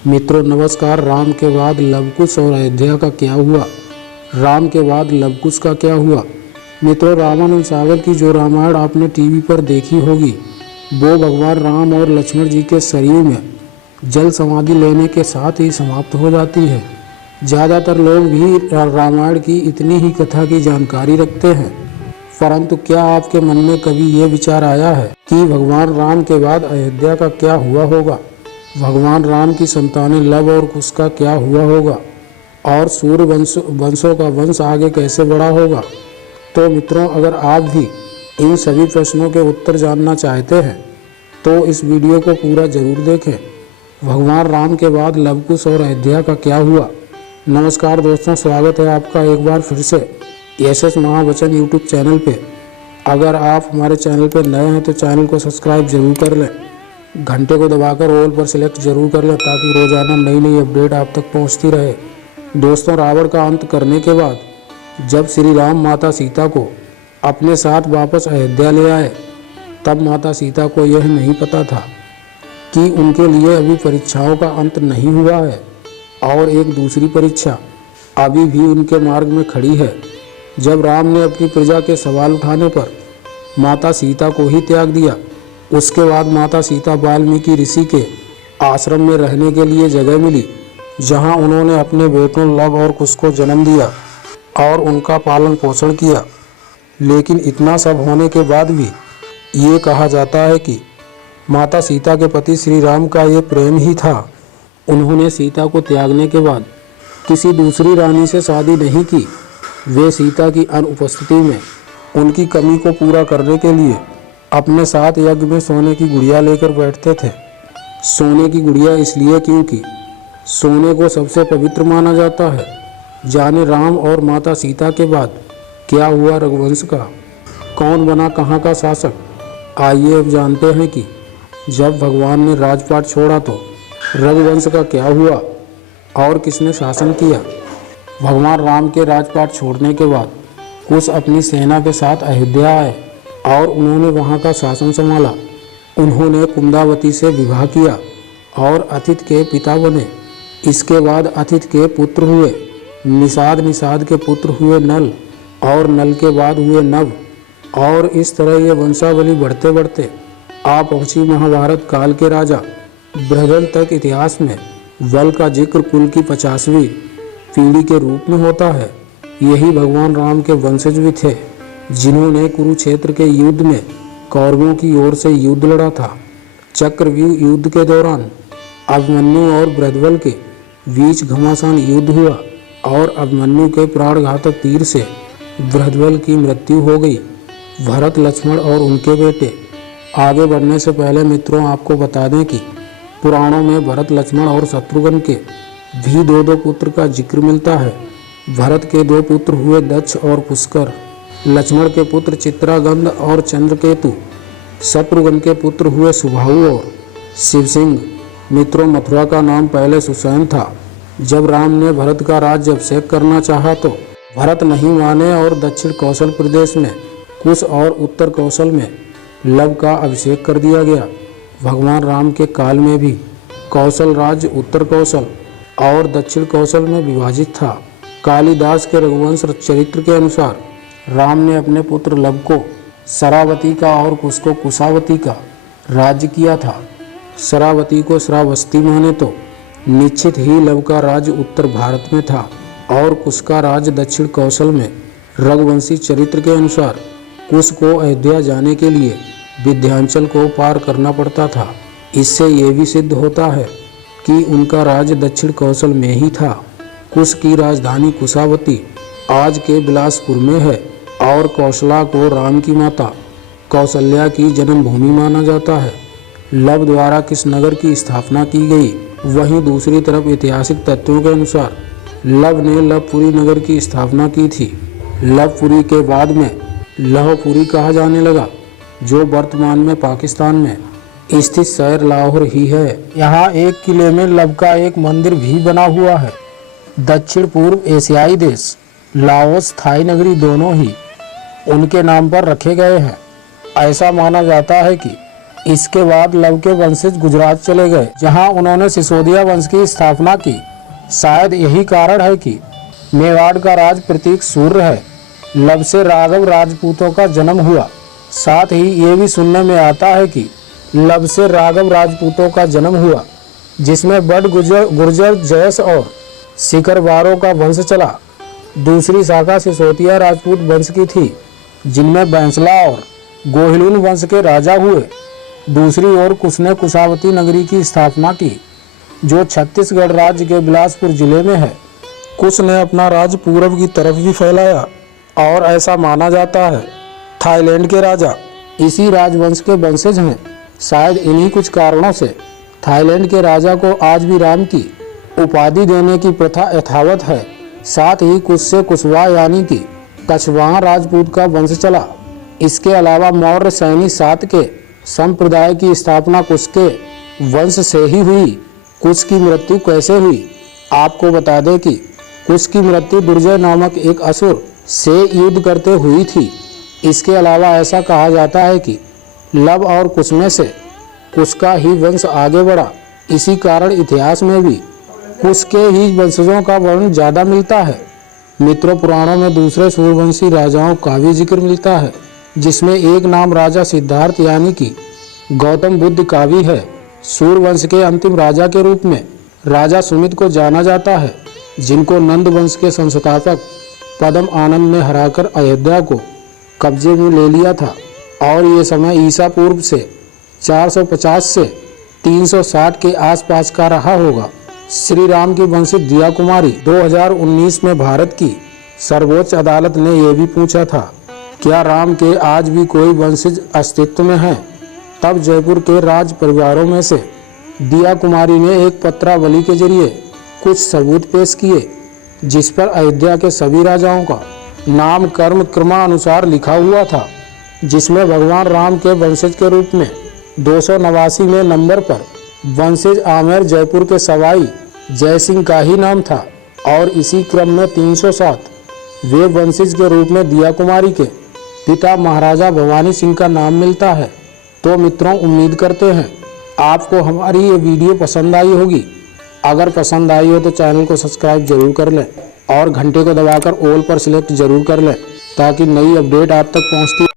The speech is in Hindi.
मित्रों नमस्कार। राम के बाद लवकुश और अयोध्या का क्या हुआ? राम के बाद लवकुश का क्या हुआ? मित्रों, रामानंद सागर की जो रामायण आपने टीवी पर देखी होगी वो भगवान राम और लक्ष्मण जी के शरीर में जल समाधि लेने के साथ ही समाप्त हो जाती है। ज़्यादातर लोग भी रामायण की इतनी ही कथा की जानकारी रखते हैं, परंतु क्या आपके मन में कभी ये विचार आया है कि भगवान राम के बाद अयोध्या का क्या हुआ होगा? भगवान राम की संतानें लव और कुश का क्या हुआ होगा? और सूर्य वंशों का वंश आगे कैसे बढ़ा होगा? तो मित्रों, अगर आप भी इन सभी प्रश्नों के उत्तर जानना चाहते हैं तो इस वीडियो को पूरा जरूर देखें। भगवान राम के बाद लवकुश और अयोध्या का क्या हुआ? नमस्कार दोस्तों, स्वागत है आपका एक बार फिर से एसएस महावचन यूट्यूब चैनल पे। अगर आप हमारे चैनल पे नए हैं तो चैनल को सब्सक्राइब जरूर कर लें, घंटे को दबाकर ऑल पर सिलेक्ट जरूर कर लें ताकि रोजाना नई नई अपडेट आप तक पहुंचती रहे। दोस्तों, रावण का अंत करने के बाद जब श्री राम माता सीता को अपने साथ वापस अयोध्या ले आए, तब माता सीता को यह नहीं पता था कि उनके लिए अभी परीक्षाओं का अंत नहीं हुआ है और एक दूसरी परीक्षा अभी भी उनके मार्ग में खड़ी है। जब राम ने अपनी प्रजा के सवाल उठाने पर माता सीता को ही त्याग दिया, उसके बाद माता सीता वाल्मीकि ऋषि के आश्रम में रहने के लिए जगह मिली, जहां उन्होंने अपने बेटों लव और कुश को जन्म दिया और उनका पालन पोषण किया। लेकिन इतना सब होने के बाद भी ये कहा जाता है कि माता सीता के पति श्री राम का ये प्रेम ही था। उन्होंने सीता को त्यागने के बाद किसी दूसरी रानी से शादी नहीं की। वे सीता की अनुपस्थिति में उनकी कमी को पूरा करने के लिए अपने साथ यज्ञ में सोने की गुड़िया लेकर बैठते थे। सोने की गुड़िया इसलिए क्योंकि सोने को सबसे पवित्र माना जाता है। जाने राम और माता सीता के बाद क्या हुआ रघुवंश का? कौन बना कहाँ का शासक? आइए अब जानते हैं कि जब भगवान ने राजपाट छोड़ा तो रघुवंश का क्या हुआ और किसने शासन किया। भगवान राम के राजपाट छोड़ने के बाद कुश अपनी सेना के साथ अयोध्या आए और उन्होंने वहां का शासन संभाला। उन्होंने कुंदावती से विवाह किया और अथित के पिता बने। इसके बाद अथित के पुत्र हुए निषाद, निषाद के पुत्र हुए नल और नल के बाद हुए नव, और इस तरह ये वंशावली बढ़ते बढ़ते आ पहुंची महाभारत काल के राजा बृहदल तक। इतिहास में वल का जिक्र कुल की 50वीं पीढ़ी के रूप में होता है। यही भगवान राम के वंशज भी थे जिन्होंने कुरुक्षेत्र के युद्ध में कौरवों की ओर से युद्ध लड़ा था। चक्रव्यूह युद्ध के दौरान अभिमन्यु और बृहदबल के बीच घमासान युद्ध हुआ और अभिमन्यु के प्राणघातक तीर से बृहदबल की मृत्यु हो गई। भरत, लक्ष्मण और उनके बेटे। आगे बढ़ने से पहले मित्रों, आपको बता दें कि पुराणों में भरत, लक्ष्मण और शत्रुघ्न के भी दो पुत्र का जिक्र मिलता है। भरत के 2 पुत्र हुए दक्ष और पुष्कर। लक्ष्मण के पुत्र चित्रागंध और चंद्रकेतु। शत्रुघ्न के पुत्र हुए सुबाहु और शिवसिंह। मित्रों, मथुरा का नाम पहले सुसैन था। जब राम ने भरत का राज्य अभिषेक करना चाहा तो भरत नहीं माने और दक्षिण कौशल प्रदेश में कुश और उत्तर कौशल में लव का अभिषेक कर दिया गया। भगवान राम के काल में भी कौशल राज्य उत्तर कौशल और दक्षिण कौशल में विभाजित था। कालिदास के रघुवंश चरित्र के अनुसार राम ने अपने पुत्र लव को शरावती का और कुश को कुशावती का राज्य किया था। शरावती को श्रावस्ती माने तो निश्चित ही लव का राज्य उत्तर भारत में था और कुश का राज्य दक्षिण कौशल में। रघुवंशी चरित्र के अनुसार कुश को अयोध्या जाने के लिए विंध्याचल को पार करना पड़ता था। इससे ये भी सिद्ध होता है कि उनका राज्य दक्षिण कौशल में ही था। कुश की राजधानी कुशावती आज के बिलासपुर में है और कौशला को राम की माता कौशल्या की जन्मभूमि माना जाता है। लव द्वारा किस नगर की स्थापना की गई? वहीं दूसरी तरफ ऐतिहासिक तथ्यों के अनुसार लव ने लवपुरी नगर की स्थापना की थी। लवपुरी के बाद में लाहौपुरी कहा जाने लगा, जो वर्तमान में पाकिस्तान में स्थित शहर लाहौर ही है। यहाँ एक किले में लव का एक मंदिर भी बना हुआ है। दक्षिण पूर्व एशियाई देश लाओस, थाई नगरी दोनों ही उनके नाम पर रखे गए हैं। ऐसा माना जाता है कि इसके बाद लव के वंशज गुजरात चले गए, जहां उन्होंने सिसोदिया वंश की स्थापना की। शायद यही कारण है कि मेवाड़ का राज प्रतीक सूर्य है। लव से राघव राजपूतों का जन्म हुआ। साथ ही ये भी सुनने में आता है कि लव से राघव राजपूतों का जन्म हुआ, जिसमें बड़ गुर्जर जैस और सिकरवारों का वंश चला। दूसरी शाखा सिसोदिया राजपूत वंश की थी, जिनमें बैंसला और गोहिलून वंश के राजा हुए। दूसरी ओर कुश ने कुशावती नगरी की स्थापना की, जो छत्तीसगढ़ राज्य के बिलासपुर जिले में है। कुश ने अपना राज पूरब की तरफ भी फैलाया और ऐसा माना जाता है थाईलैंड के राजा इसी राजवंश के वंशज हैं। शायद इन्हीं कुछ कारणों से थाईलैंड के राजा को आज भी राम की उपाधि देने की प्रथा यथावत है। साथ ही कुश से कुशवाहा यानी कि कछवाहा राजपूत का वंश चला। इसके अलावा मौर्य सैनी सात के संप्रदाय की स्थापना कुश के वंश से ही हुई। कुश की मृत्यु कैसे हुई? आपको बता दें कि कुश की मृत्यु दुर्जय नामक एक असुर से युद्ध करते हुई थी। इसके अलावा ऐसा कहा जाता है कि लव और कुश में से कुश का ही वंश आगे बढ़ा। इसी कारण इतिहास में भी कुश के ही वंशजों का वर्णन ज्यादा मिलता है। मित्रों, पुराणों में दूसरे सूर्यवंशी राजाओं का भी जिक्र मिलता है, जिसमें एक नाम राजा सिद्धार्थ यानी कि गौतम बुद्ध का भी है। सूर्यवंश के अंतिम राजा के रूप में राजा सुमित को जाना जाता है, जिनको नंद वंश के संस्थापक पद्म आनंद ने हराकर अयोध्या को कब्जे में ले लिया था। और ये समय ईसा पूर्व से 450 से 360 के आसपास का रहा होगा। श्री राम की वंशज दिया कुमारी 2019 में भारत की सर्वोच्च अदालत ने यह भी पूछा था, क्या राम के आज भी कोई वंशज अस्तित्व में हैं? तब जयपुर के राज परिवारों में से दिया कुमारी ने एक पत्रावली के जरिए कुछ सबूत पेश किए, जिस पर अयोध्या के सभी राजाओं का नाम कर्म क्रमानुसार लिखा हुआ था, जिसमें भगवान राम के वंशज के रूप में 289 में नंबर पर वंशज आमेर जयपुर के सवाई जय सिंह का ही नाम था। और इसी क्रम में 307 वे वंशज के रूप में दिया कुमारी के पिता महाराजा भवानी सिंह का नाम मिलता है। तो मित्रों, उम्मीद करते हैं आपको हमारी ये वीडियो पसंद आई होगी। अगर पसंद आई हो तो चैनल को सब्सक्राइब जरूर कर लें और घंटे को दबाकर ऑल पर सिलेक्ट जरूर कर लें, ताकि नई अपडेट आप तक पहुंचती